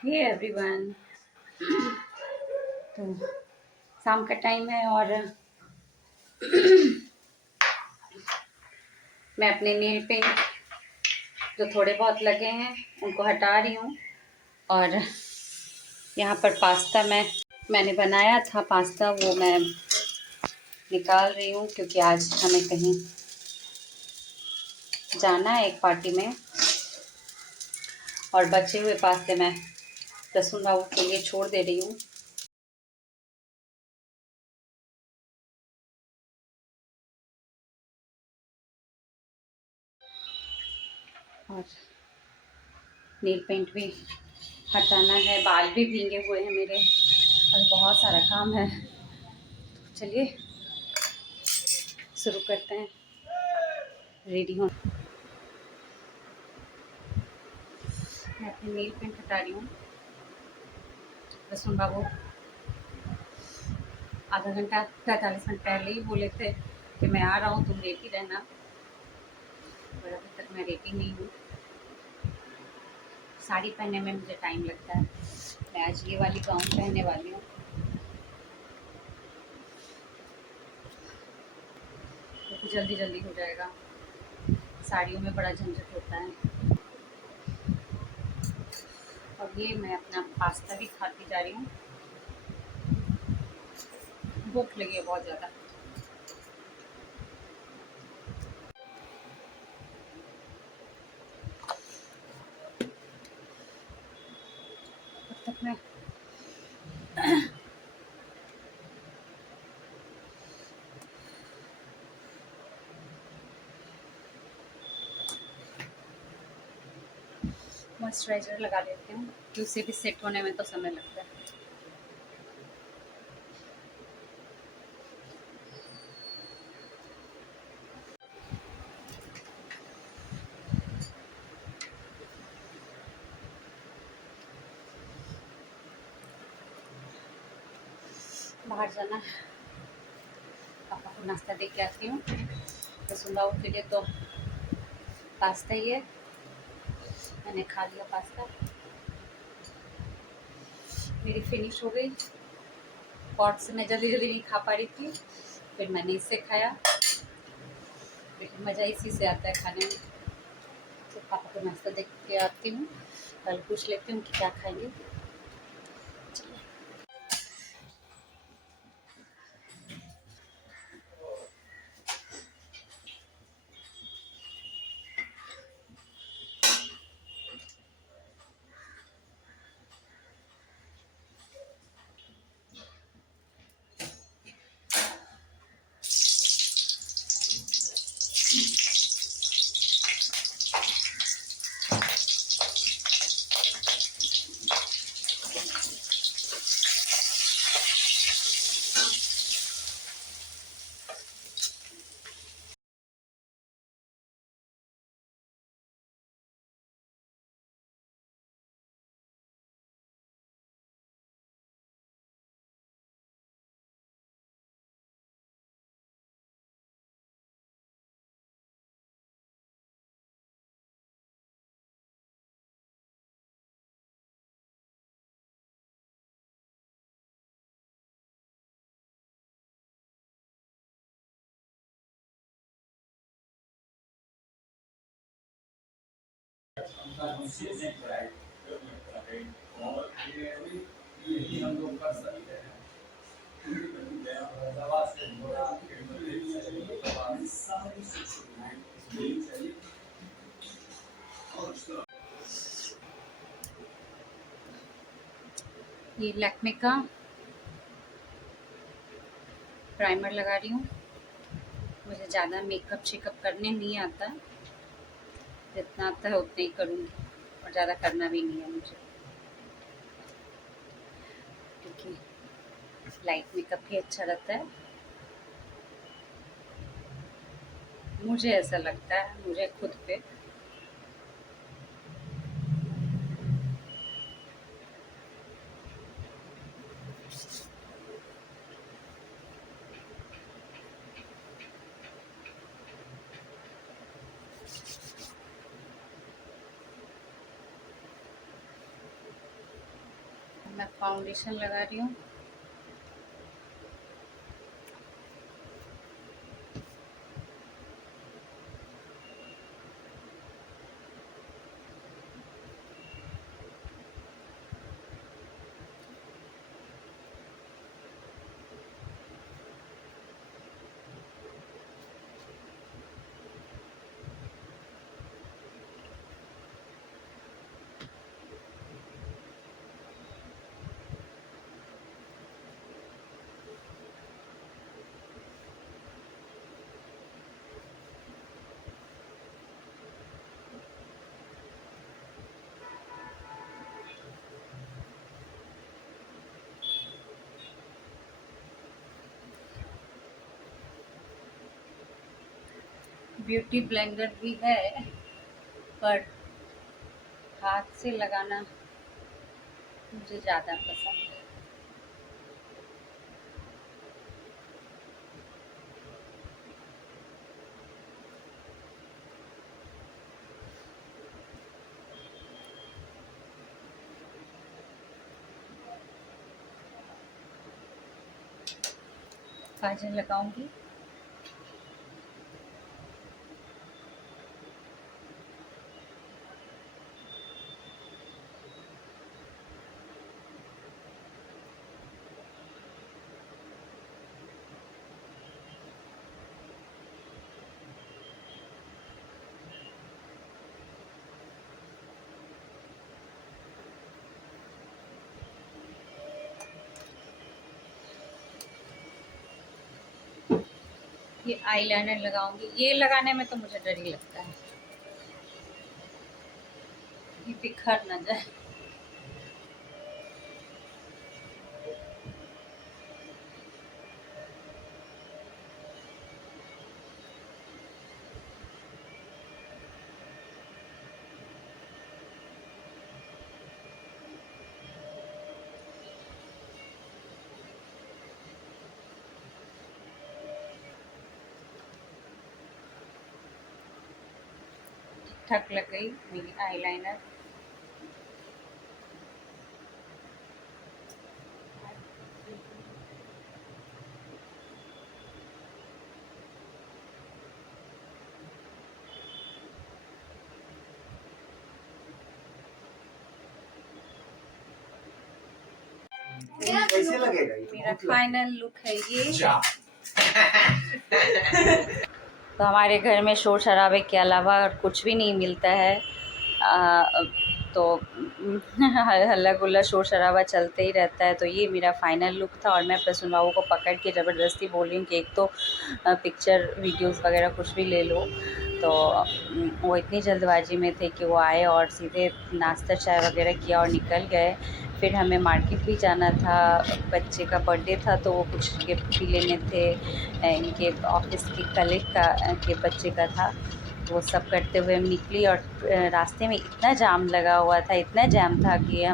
Hey everyone. तो शाम का टाइम है और मैं अपने नेल पेंट जो थोड़े बहुत लगे हैं उनको हटा रही हूँ। और यहाँ पर पास्ता मैंने बनाया था पास्ता, वो मैं निकाल रही हूँ क्योंकि आज हमें कहीं जाना है एक पार्टी में। और बचे हुए पास्ते मैं रसून बाबू के लिए छोड़ दे रही हूँ। और नील पेंट भी हटाना है, बाल भी भीगे हुए हैं मेरे और बहुत सारा काम है। तो चलिए शुरू करते हैं। रेडी हो, मैं अपनी नील पेंट हटा रही हूँ। रसून बाबू आधा घंटा 45 मिनट पहले ही बोले थे कि मैं आ रहा हूँ, तुम रेडी रहना, पर अभी तक मैं रेडी नहीं हूँ। साड़ी पहनने में मुझे टाइम लगता है। मैं आज ये वाली गाउन पहनने वाली हूँ क्योंकि जल्दी जल्दी हो जाएगा। साड़ियों में बड़ा झंझट होता है। और ये मैं अपना पास्ता भी खाती जा रही हूँ, भूख लगी है बहुत ज़्यादा। तब तक मैं मॉइस्चराइज़र लगा देती हूँ कि उसे भी सेट होने में तो समय लगता है। बाहर जाना है, पापा को नाश्ता दे के आती हूँ। तो सुबह के लिए तो पास्ता ही है, मैंने खा लिया पास्ता, मेरी फिनिश हो गई। पॉट से मैं जल्दी जल्दी नहीं खा पा रही थी, फिर मैंने इससे खाया, लेकिन मज़ा इसी से आता है खाने में। तो पापा को नाश्ता दे के आती हूँ, कल पूछ लेती हूँ कि क्या खाएंगे। ये लैक्मे का प्राइमर लगा रही हूँ। मुझे ज़्यादा मेकअप शेकअप करने नहीं आता, जितना आता है उतना ही करूँगी और ज़्यादा करना भी नहीं है मुझे, क्योंकि लाइट मेकअप ही अच्छा रहता है। मुझे ऐसा लगता है, मुझे खुद पे। मैं फाउंडेशन लगा रही हूँ। ब्यूटी ब्लेंडर भी है पर हाथ से लगाना मुझे ज़्यादा पसंद है। काजल लगाऊंगी। ये आईलाइनर लगाऊंगी। ये लगाने में तो मुझे डर ही लगता है, ये बिखर ना जाए। ठक लग गई मेरी आईलाइनर। कैसे लगेगा ये? मेरा फाइनल लुक है ये। तो हमारे घर में शोर शराबे के अलावा और कुछ भी नहीं मिलता है। तो हल्ला गुल्ला शोर शराबा चलते ही रहता है। तो ये मेरा फाइनल लुक था और मैं प्रसून बाबू को पकड़ के ज़बरदस्ती बोल रही हूँ कि एक तो पिक्चर वीडियोस वगैरह कुछ भी ले लो। तो वो इतनी जल्दबाजी में थे कि वो आए और सीधे नाश्ता चाय वगैरह किया और निकल गए। फिर हमें मार्केट भी जाना था, बच्चे का बर्थडे था तो वो कुछ गिफ्ट भी लेने थे। इनके ऑफिस के कलीग का के बच्चे का था। वो सब करते हुए हम निकली और रास्ते में इतना जाम लगा हुआ था, इतना जाम था कि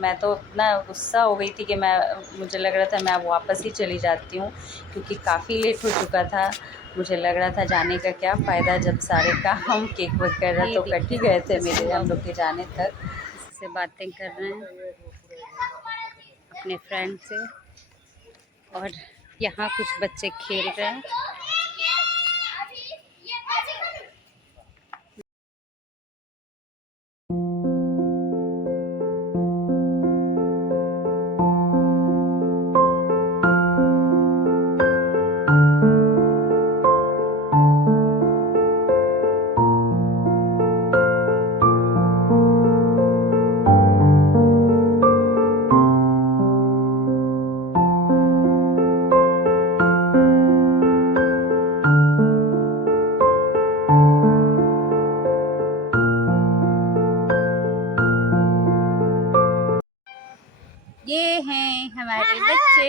मैं तो इतना गुस्सा हो गई थी कि मुझे लग रहा था मैं अब वापस ही चली जाती हूँ, क्योंकि काफ़ी लेट हो चुका था। मुझे लग रहा था जाने का क्या फ़ायदा जब सारे काम केक वगैरह तो कट ही गए थे मेरे हम लोग के जाने तक। किसी से बातें कर रहे हैं अपने फ्रेंड से, और यहाँ कुछ बच्चे खेल रहे हैं। ये हैं हमारे बच्चे।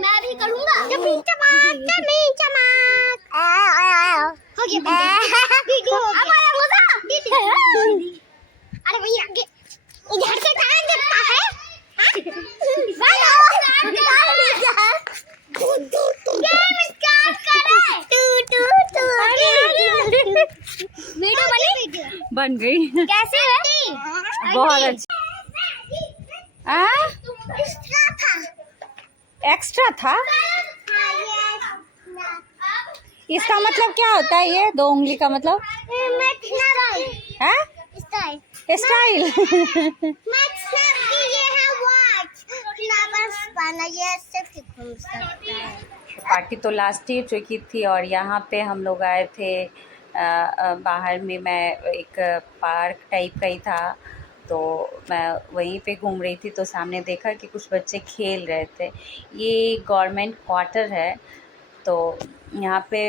मैं भी करूँगा। जमीन चमक, जमीन चमक। हो गया अरे भैया इधर से कहाँ गिरता है? गेम स्टार्ट करें। वीडियो बनी? बन गई। कैसी है? बहुत अच्छी। एक्स्ट्रा था? इसका मतलब क्या होता है ये 2 उंगली का मतलब? है स्टाइल। पार्टी तो लास्ट ही हो चुकी थी और यहाँ पे हम लोग आए थे बाहर में। मैं एक पार्क टाइप का ही था तो मैं वहीं पे घूम रही थी तो सामने देखा कि कुछ बच्चे खेल रहे थे। ये गवर्नमेंट क्वार्टर है तो यहाँ पे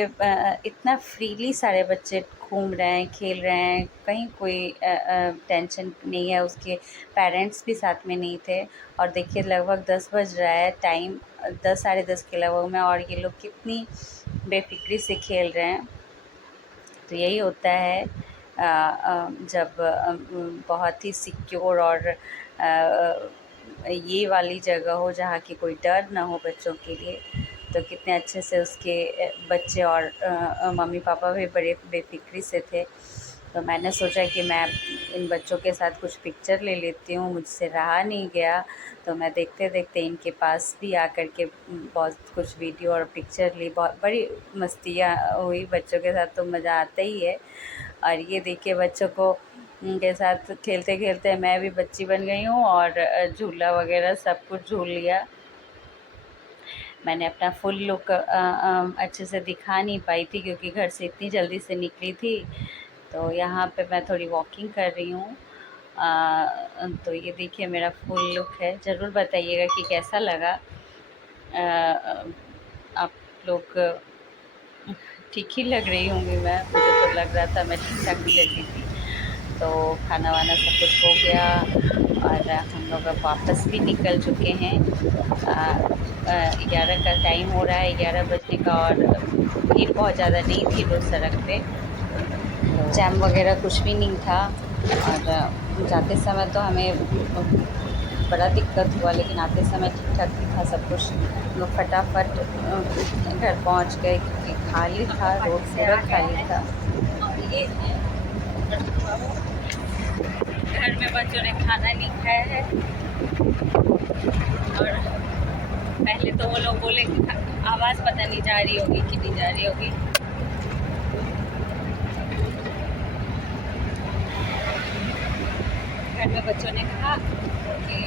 इतना फ्रीली सारे बच्चे घूम रहे हैं, खेल रहे हैं, कहीं कोई टेंशन नहीं है। उसके पेरेंट्स भी साथ में नहीं थे और देखिए लगभग 10 बज रहा है, टाइम 10 साढ़े 10 के लगभग में, और ये लोग कितनी बेफिक्री से खेल रहे हैं। तो यही होता है जब बहुत ही सिक्योर और ये वाली जगह हो जहाँ की कोई डर ना हो बच्चों के लिए, तो कितने अच्छे से उसके बच्चे और मम्मी पापा भी बड़े बेफिक्री से थे। तो मैंने सोचा कि मैं इन बच्चों के साथ कुछ पिक्चर ले लेती हूँ, मुझसे रहा नहीं गया। तो मैं देखते देखते इनके पास भी आकर के बहुत कुछ वीडियो और पिक्चर ली। बहुत बड़ी मस्तियाँ हुई बच्चों के साथ, तो मज़ा आता ही है। और ये देखिए बच्चों को उनके साथ खेलते खेलते मैं भी बच्ची बन गई हूँ और झूला वगैरह सब कुछ झूल लिया। मैंने अपना फुल लुक अच्छे से दिखा नहीं पाई थी क्योंकि घर से इतनी जल्दी से निकली थी। तो यहाँ पे मैं थोड़ी वॉकिंग कर रही हूँ। तो ये देखिए मेरा फुल लुक है। ज़रूर बताइएगा कि कैसा लगा। आप लोग ठीक ही लग रही होंगी। मुझे तो लग रहा था मैं ठीक ठाक भी लग रही थी। तो खाना वाना सब कुछ हो गया और हम लोग अब वापस भी निकल चुके हैं। 11 का टाइम हो रहा है, 11 बजने का, और भीड़ बहुत ज़्यादा नहीं थी रोड सड़क पे, तो जैम वगैरह कुछ भी नहीं था। और जाते समय तो हमें बड़ा दिक्कत हुआ, लेकिन आते समय ठीक ठाक ही था सब कुछ। लोग फटाफट घर पहुंच गए क्योंकि खाली था, रोड पूरा खाली था। ये घर में बच्चों ने खाना नहीं खाया है और पहले तो वो लोग बोले कि आवाज़ पता नहीं जा रही होगी कि नहीं जा रही होगी। घर में बच्चों ने कहा कि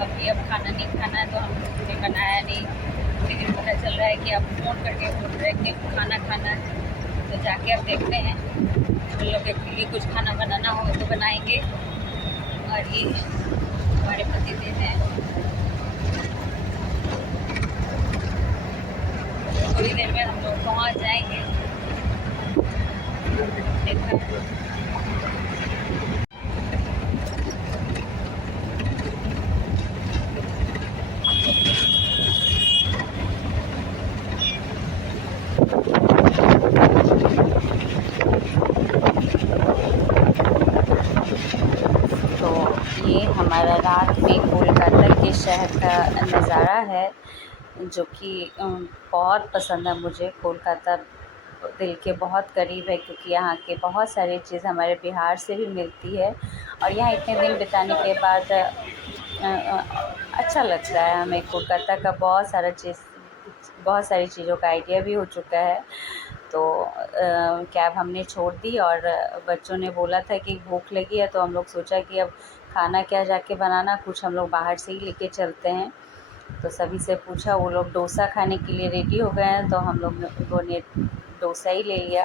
अभी अब खाना नहीं खाना है, तो हमने बनाया नहीं। लेकिन पता चल रहा है कि अब फ़ोन करके बोल रहे हैं कि खाना खाना है। तो जाके अब देखते हैं, उन लोग के लिए कुछ खाना बनाना हो तो बनाएंगे। और ये हमारे पतिदेव हैं। थोड़ी देर में हम लोग पहुँच जाएंगे। तो ये हमारा रात में कोलकाता के शहर का नज़ारा है जो कि बहुत पसंद है मुझे। कोलकाता दिल के बहुत करीब है क्योंकि यहाँ के बहुत सारी चीज़ हमारे बिहार से भी मिलती है और यहाँ इतने दिन बिताने के बाद अच्छा लगता है हमें। कोलकाता का बहुत सारी चीज़ों का आइडिया भी हो चुका है। तो कैब हमने छोड़ दी और बच्चों ने बोला था कि भूख लगी है, तो हम लोग सोचा कि अब खाना क्या जाके बनाना, कुछ हम लोग बाहर से ही लेके चलते हैं। तो सभी से पूछा, वो लोग डोसा खाने के लिए रेडी हो गए हैं, तो हम लोगों ने डोसा ही ले लिया।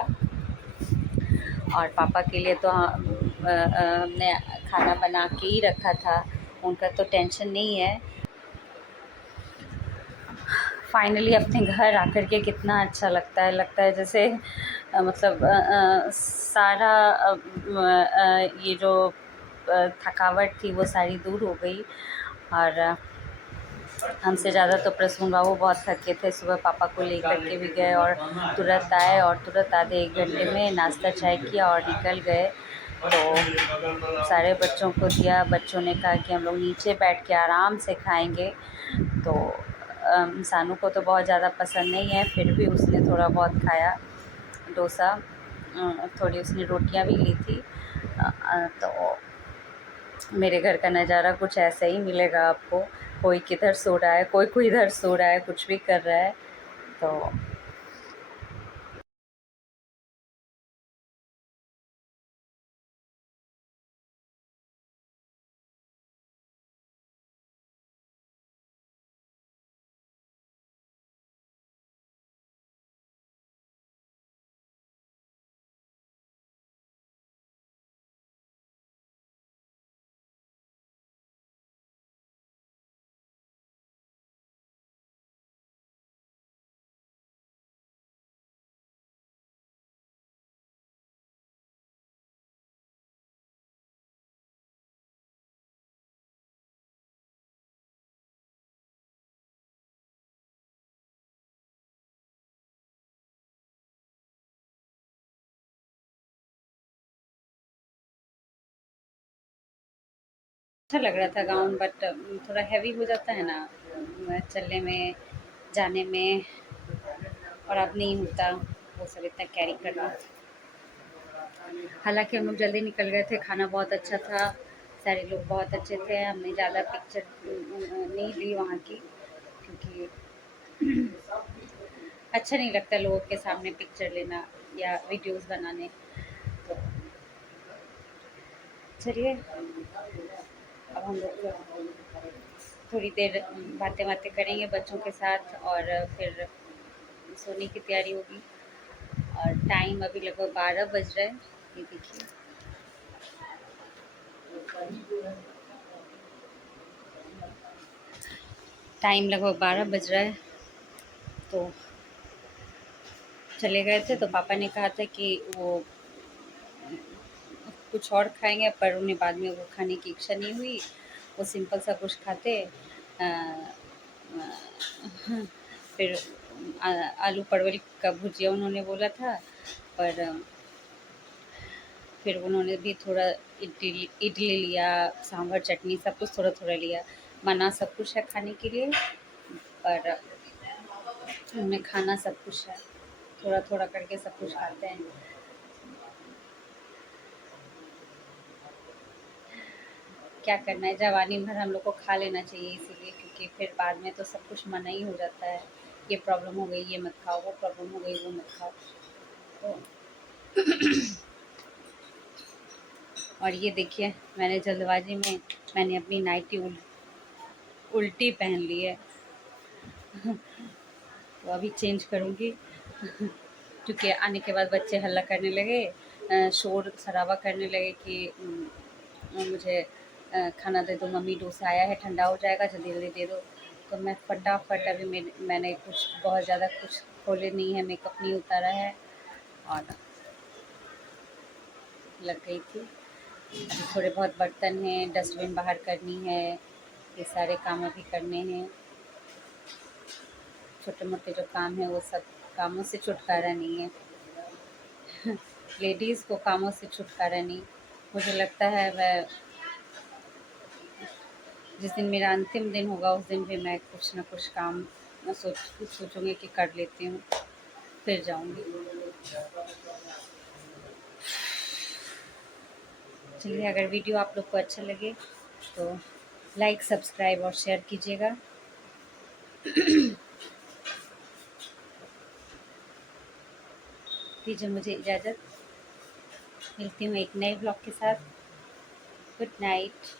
और पापा के लिए तो हमने खाना बना के ही रखा था, उनका तो टेंशन नहीं है। फाइनली अपने घर आकर के कितना अच्छा लगता है जैसे मतलब सारा ये जो थकावट थी वो सारी दूर हो गई। और हमसे ज़्यादा तो प्रसून बाबू बहुत थके थे। सुबह पापा को लेकर के भी गए और तुरंत आए और तुरंत आधे 1 घंटे में नाश्ता चाय किया और निकल गए। तो सारे बच्चों को दिया। बच्चों ने कहा कि हम लोग नीचे बैठ के आराम से खाएंगे। तो सानू को तो बहुत ज़्यादा पसंद नहीं है, फिर भी उसने थोड़ा बहुत खाया डोसा। थोड़ी उसने रोटियां भी ली थी। तो मेरे घर का नज़ारा कुछ ऐसा ही मिलेगा आपको। कोई किधर सो रहा है, कोई कोई इधर सो रहा है, कुछ भी कर रहा है। तो अच्छा लग रहा था गाउन, बट थोड़ा हैवी हो जाता है ना चलने में, जाने में, और अब नहीं होता वो सब इतना कैरी करना। हालांकि हम लोग जल्दी निकल गए थे, खाना बहुत अच्छा था, सारे लोग बहुत अच्छे थे। हमने ज़्यादा पिक्चर नहीं ली वहाँ की, क्योंकि अच्छा नहीं लगता लोगों के सामने पिक्चर लेना या वीडियोस बनाने। तो चलिए, अब हम लोग थोड़ी देर बातें बातें करेंगे बच्चों के साथ, और फिर सोने की तैयारी होगी। और टाइम अभी लगभग 12 बज रहा है, ये देखिए। टाइम लगभग 12 बज रहा है। तो चले गए थे, तो पापा ने कहा था कि वो कुछ और खाएंगे, पर उन्हें बाद में वो खाने की इच्छा नहीं हुई। वो सिंपल सा कुछ खाते। अ, अ, फिर आलू परवल का भुजिया उन्होंने बोला था, पर फिर उन्होंने भी थोड़ा इडली इडली लिया, सांभर चटनी सब कुछ थोड़ा थोड़ा लिया। मना सब कुछ है खाने के लिए, पर उन्हें खाना सब कुछ है, थोड़ा थोड़ा करके सब कुछ खाते हैं। क्या करना है, जवानी भर हम लोग को खा लेना चाहिए इसीलिए, क्योंकि फिर बाद में तो सब कुछ मना ही हो जाता है। ये प्रॉब्लम हो गई, ये मत खाओ, वो प्रॉब्लम हो गई, वो मत खाओ। तो और ये देखिए, मैंने जल्दबाजी में मैंने अपनी नाइटी उल्टी पहन ली है। तो अभी चेंज करूँगी, क्योंकि आने के बाद बच्चे हल्ला करने लगे, शोर शराबा करने लगे कि मुझे खाना दे दो मम्मी, डोसा आया है, ठंडा हो जाएगा, जल्दी जल्दी दे दो। तो मैं फटाफट अभी मैंने कुछ बहुत ज़्यादा कुछ खोले नहीं है, मेकअप नहीं उतारा है, और लग गई थी। अभी थोड़े बहुत बर्तन हैं, डस्टबिन बाहर करनी है, ये सारे काम अभी करने हैं। छोटे मोटे जो काम है वो सब कामों से छुटकारा नहीं है। लेडीज़ को कामों से छुटकारा नहीं। मुझे लगता है वह जिस दिन मेरा अंतिम दिन होगा, उस दिन भी मैं कुछ ना कुछ काम सोचूंगी कि कर लेती हूँ, फिर जाऊँगी। चलिए, अगर वीडियो आप लोग को अच्छा लगे तो लाइक, सब्सक्राइब और शेयर कीजिएगा। दीजिए मुझे इजाज़त, मिलती हूँ एक नए ब्लॉग के साथ। Good night.